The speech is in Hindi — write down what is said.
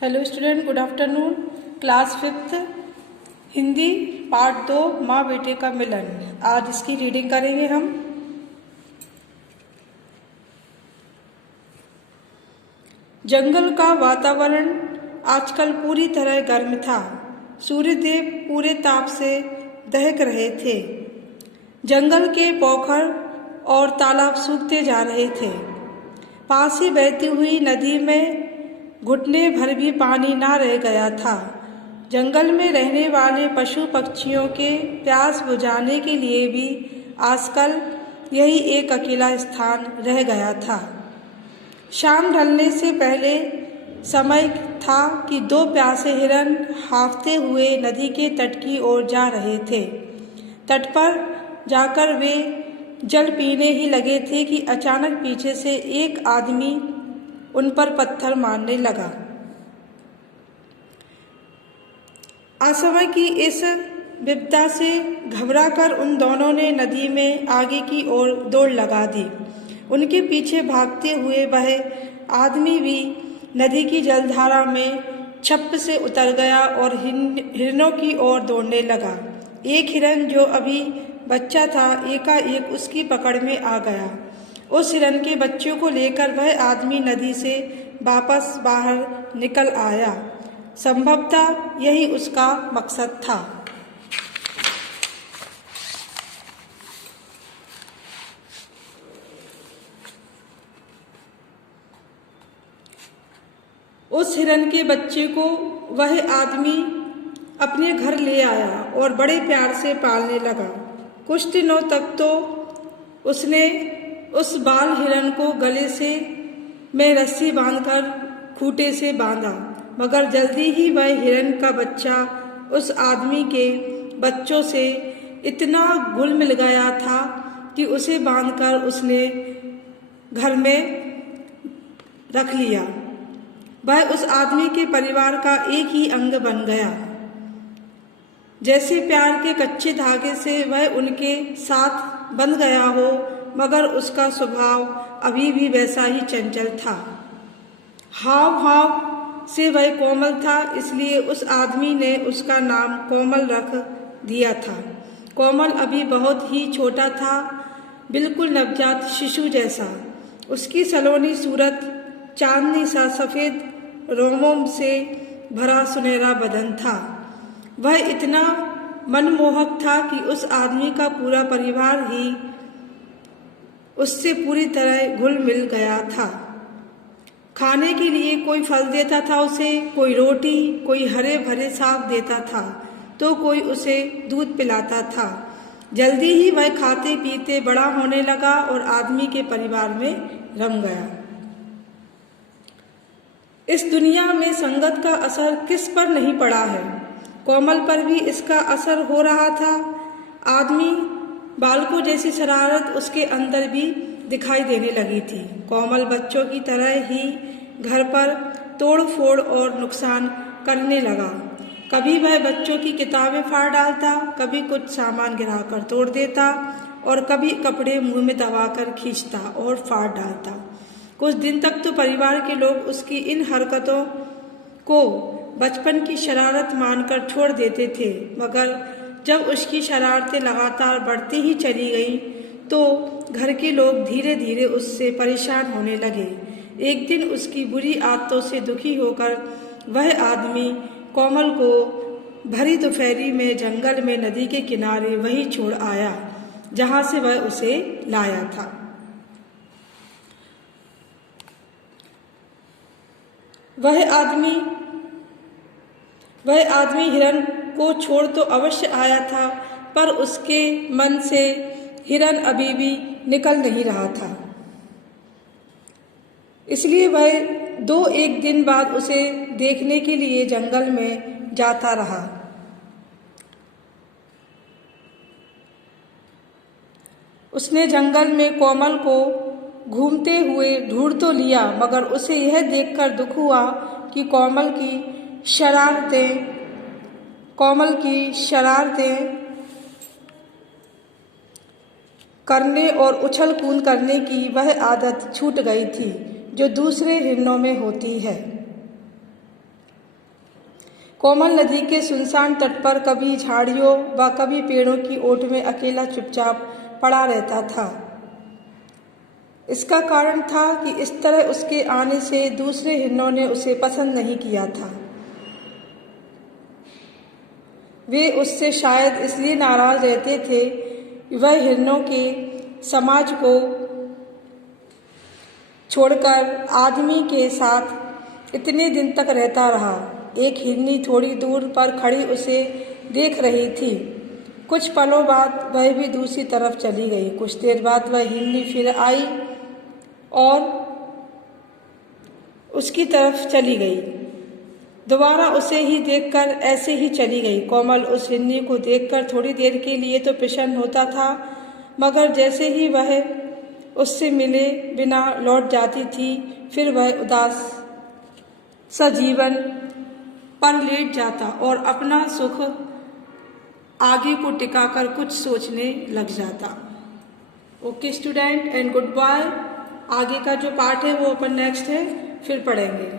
Hello student, good afternoon. Class 5th Hindi part 2 माँ बेटे का मिलन। आज इसकी रीडिंग करेंगे हम। जंगल का वातावरण आजकल पूरी तरह गर्म था। सूर्यदेव पूरे ताप से दहक रहे थे। जंगल के पोखर और तालाब सूखते जा रहे थे। पास ही बहती हुई नदी में घुटने भर भी पानी ना रह गया था। जंगल में रहने वाले पशु पक्षियों के प्यास बुझाने के लिए भी आजकल यही एक अकेला स्थान रह गया था। शाम ढलने से पहले समय था कि दो प्यासे हिरन हांफते हुए नदी के तट की ओर जा रहे थे। तट पर जाकर वे जल पीने ही लगे थे कि अचानक पीछे से एक आदमी उन पर पत्थर मारने लगा। असमय की इस विपदा से घबराकर उन दोनों ने नदी में आगे की ओर दौड़ लगा दी। उनके पीछे भागते हुए वह आदमी भी नदी की जलधारा में छप से उतर गया और हिरनों की ओर दौड़ने लगा। एक हिरन जो अभी बच्चा था एकाएक उसकी पकड़ में आ गया। उस हिरन के बच्चों को लेकर वह आदमी नदी से वापस बाहर निकल आया। संभवतः यही उसका मकसद था। उस हिरन के बच्चे को वह आदमी अपने घर ले आया और बड़े प्यार से पालने लगा। कुछ दिनों तक तो उसने उस बाल हिरन को गले से में रस्सी बांधकर खूंटे से बांधा, मगर जल्दी ही वह हिरन का बच्चा उस आदमी के बच्चों से इतना घुल मिल गया था कि उसे बांधकर उसने घर में रख लिया। वह उस आदमी के परिवार का एक ही अंग बन गया। जैसे प्यार के कच्चे धागे से वह उनके साथ बंध गया हो, मगर उसका स्वभाव अभी भी वैसा ही चंचल था। हाव भाव से वह कोमल था, इसलिए उस आदमी ने उसका नाम कोमल रख दिया था। कोमल अभी बहुत ही छोटा था, बिल्कुल नवजात शिशु जैसा। उसकी सलोनी सूरत, चांदनी सा सफेद रोमों से भरा सुनहरा बदन था। वह इतना मनमोहक था कि उस आदमी का पूरा परिवार ही उससे पूरी तरह घुल मिल गया था। खाने के लिए कोई फल देता था उसे, कोई रोटी, कोई हरे भरे साग देता था, तो कोई उसे दूध पिलाता था। जल्दी ही वह खाते पीते बड़ा होने लगा और आदमी के परिवार में रम गया। इस दुनिया में संगत का असर किस पर नहीं पड़ा है। कोमल पर भी इसका असर हो रहा था। आदमी बालकों जैसी शरारत उसके अंदर भी दिखाई देने लगी थी। कोमल बच्चों की तरह ही घर पर तोड़ फोड़ और नुकसान करने लगा। कभी वह बच्चों की किताबें फाड़ डालता, कभी कुछ सामान गिराकर तोड़ देता और कभी कपड़े मुंह में दबाकर खींचता और फाड़ डालता। कुछ दिन तक तो परिवार के लोग उसकी इन हरकतों को बचपन की शरारत मानकर छोड़ देते थे, मगर जब उसकी शरारतें लगातार बढ़ती ही चली गईं, तो घर के लोग धीरे धीरे उससे परेशान होने लगे। एक दिन उसकी बुरी आदतों से दुखी होकर वह आदमी कोमल को भरी दोपहरी में जंगल में नदी के किनारे वहीं छोड़ आया जहां से वह उसे लाया था। वह आदमी हिरन को छोड़ तो अवश्य आया था, पर उसके मन से हिरन अभी भी निकल नहीं रहा था। इसलिए वह एक दिन बाद उसे देखने के लिए जंगल में जाता रहा। उसने जंगल में कोमल को घूमते हुए ढूंढ तो लिया, मगर उसे यह देखकर दुख हुआ कि कोमल की शरारतें करने और उछल कूद करने की वह आदत छूट गई थी जो दूसरे हिरणों में होती है। कोमल नदी के सुनसान तट पर कभी झाड़ियों व कभी पेड़ों की ओट में अकेला चुपचाप पड़ा रहता था। इसका कारण था कि इस तरह उसके आने से दूसरे हिरणों ने उसे पसंद नहीं किया था। वे उससे शायद इसलिए नाराज रहते थे कि वह हिरणों के समाज को छोड़कर आदमी के साथ इतने दिन तक रहता रहा। एक हिरनी थोड़ी दूर पर खड़ी उसे देख रही थी। कुछ पलों बाद वह भी दूसरी तरफ चली गई। कुछ देर बाद वह हिरनी फिर आई और उसकी तरफ चली गई। दोबारा उसे ही देखकर ऐसे ही चली गई। कोमल उस हिरनी को देखकर थोड़ी देर के लिए तो प्रसन्न होता था, मगर जैसे ही वह उससे मिले बिना लौट जाती थी, फिर वह उदास सा जीवन पर लेट जाता और अपना सुख आगे को टिकाकर कुछ सोचने लग जाता। Okay student, and goodbye. आगे का जो पार्ट है वो अपन नेक्स्ट है फिर पढ़ेंगे।